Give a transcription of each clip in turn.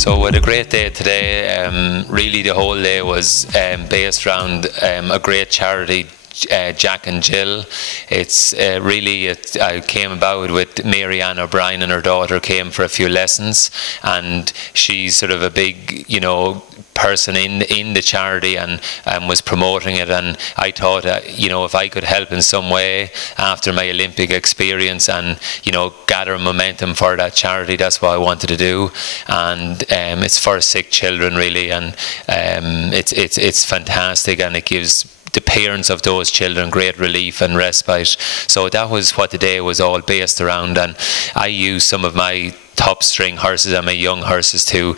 So what a great day today. Really the whole day was based around a great charity, Jack and Jill. It's I came about with Mary Ann O'Brien, and her daughter came for a few lessons, and she's sort of a big, person in the charity and was promoting it. And I thought, if I could help in some way after my Olympic experience and, gather momentum for that charity, that's what I wanted to do. And it's for sick children, really, and it's fantastic, and it gives the parents of those children great relief and respite. So that was what the day was all based around, and I used some of my top string horses and my young horses to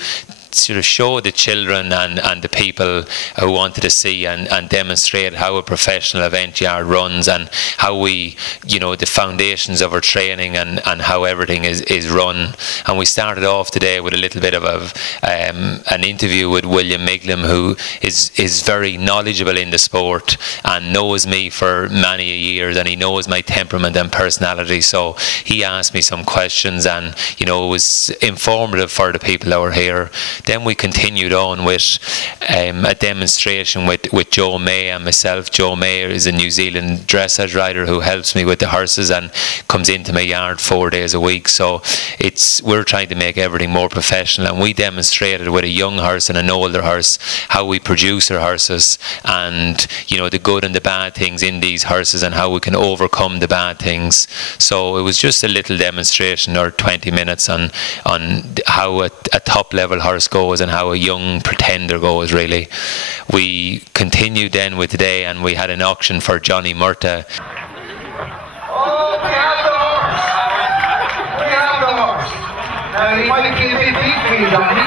sort of show the children and the people who wanted to see and demonstrate how a professional event yard runs, and how we, the foundations of our training and how everything is run. And we started off today with a little bit of an interview with William Micklem, who is very knowledgeable in the sport and knows me for many years, and he knows my temperament and personality. So he asked me some questions, and it was informative for the people that were here. Then we continued on with a demonstration with Joe May and myself. Joe May is a New Zealand dressage rider who helps me with the horses and comes into my yard 4 days a week. So we're trying to make everything more professional, and we demonstrated with a young horse and an older horse how we produce our horses, and the good and the bad things in these horses, and how we can overcome the bad things. So it was just a little demonstration, or 20 minutes, on how a top level horse goes and how a young pretender goes, really. We continued then with today, and we had an auction for Johnny Murtagh. Oh, we have the horse! We have the horse! Now, he might be a bit big for you, Johnny.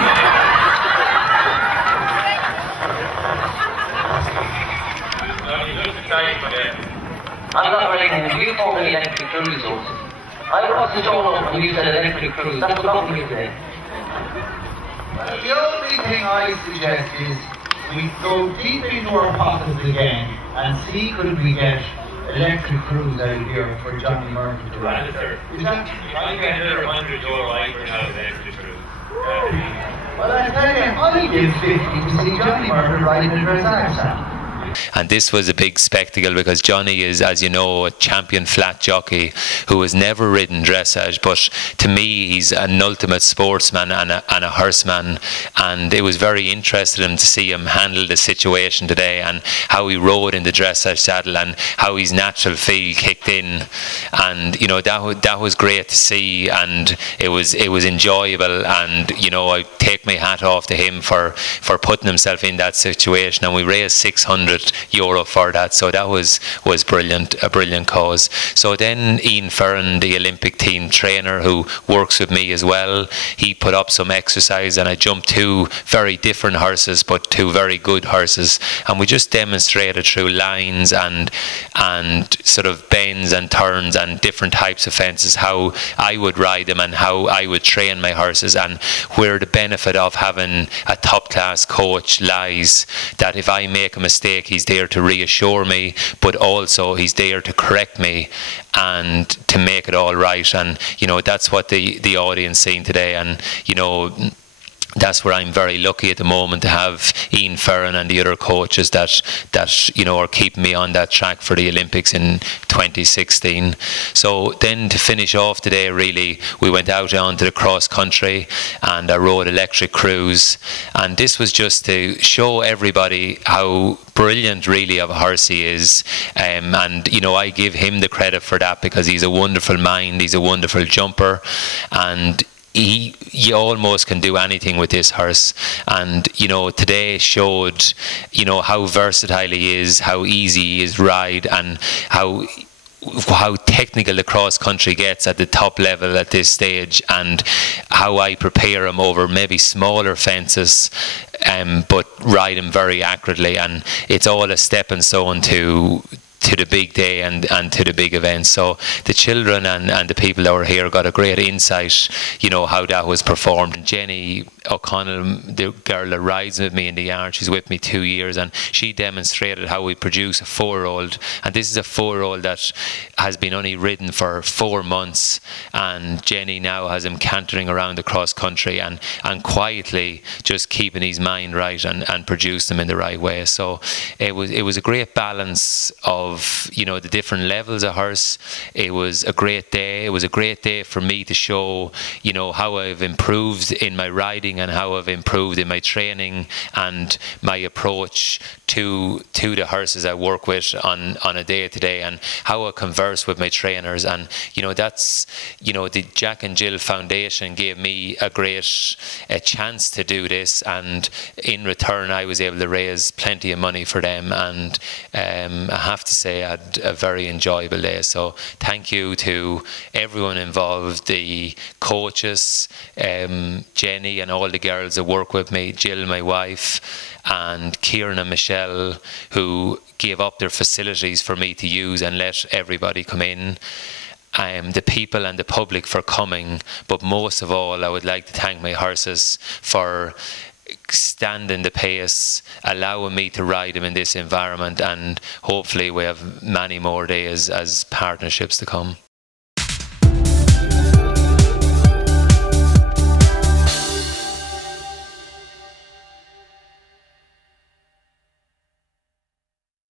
I'm not running you told me electric cruise horses. I wasn't told when you said electric cruise. That's not me today. Well, the only thing I suggest is we go deep into our pockets again and see could we get electric cruise out here for Johnny Murtagh to ride. Is that? I get another €100 right for now electric cruise. Well, I tell you, I give 50 to see Johnny Murtagh riding a dressage saddle. And this was a big spectacle because Johnny is, as you know, a champion flat jockey who has never ridden dressage, but to me he's an ultimate sportsman and a horseman, and it was very interesting to see him handle the situation today, and how he rode in the dressage saddle, and how his natural feel kicked in, and that was great to see, and it was enjoyable, and I take my hat off to him for putting himself in that situation, and we raised €600 for that, so that was brilliant, a brilliant cause. So then Ian Fearon, the Olympic team trainer who works with me as well, he put up some exercise, and I jumped 2 very different horses, but 2 very good horses, and we just demonstrated through lines and sort of bends and turns and different types of fences how I would ride them and how I would train my horses, and where the benefit of having a top class coach lies, that if I make a mistake, he's there to reassure me, but also he's there to correct me and to make it all right. And that's what the audience seen today, and that's where I'm very lucky at the moment to have Ian Fearon and the other coaches that are keeping me on that track for the Olympics in 2016. So then to finish off today, really, we went out onto the cross country, and I rode electric cruise, and this was just to show everybody how brilliant really of a horse he is, and I give him the credit for that, because he's a wonderful mind, he's a wonderful jumper, and you almost can do anything with this horse. And today showed how versatile he is, how easy he is to ride, and how technical the cross country gets at the top level at this stage, and how I prepare him over maybe smaller fences, but ride him very accurately, and it's all a stepping stone to the big day and to the big event. So the children and the people that were here got a great insight, how that was performed. And Jenny O'Connell, the girl that rides with me in the yard, she's with me 2 years, and she demonstrated how we produce a 4-year-old. And this is a 4-year-old that has been only ridden for 4 months, and Jenny now has him cantering around the cross country and quietly just keeping his mind right and produce them in the right way. So it was a great balance of, you know, the different levels of horse. It was a great day. It was a great day for me to show, you know, how I've improved in my riding and how I've improved in my training and my approach to the horses I work with on a day-to-day, and how I converse with my trainers. And, you know, that's, you know, the Jack and Jill Foundation gave me a great chance to do this, and in return I was able to raise plenty of money for them, and I have to say I had a very enjoyable day. So thank you to everyone involved, the coaches, Jenny and all the girls that work with me, Jill, my wife, and Kieran and Michelle, who gave up their facilities for me to use and let everybody come in. The people and the public for coming, but most of all I would like to thank my horses for standing the pace, allowing me to ride them in this environment, and hopefully we have many more days as partnerships to come.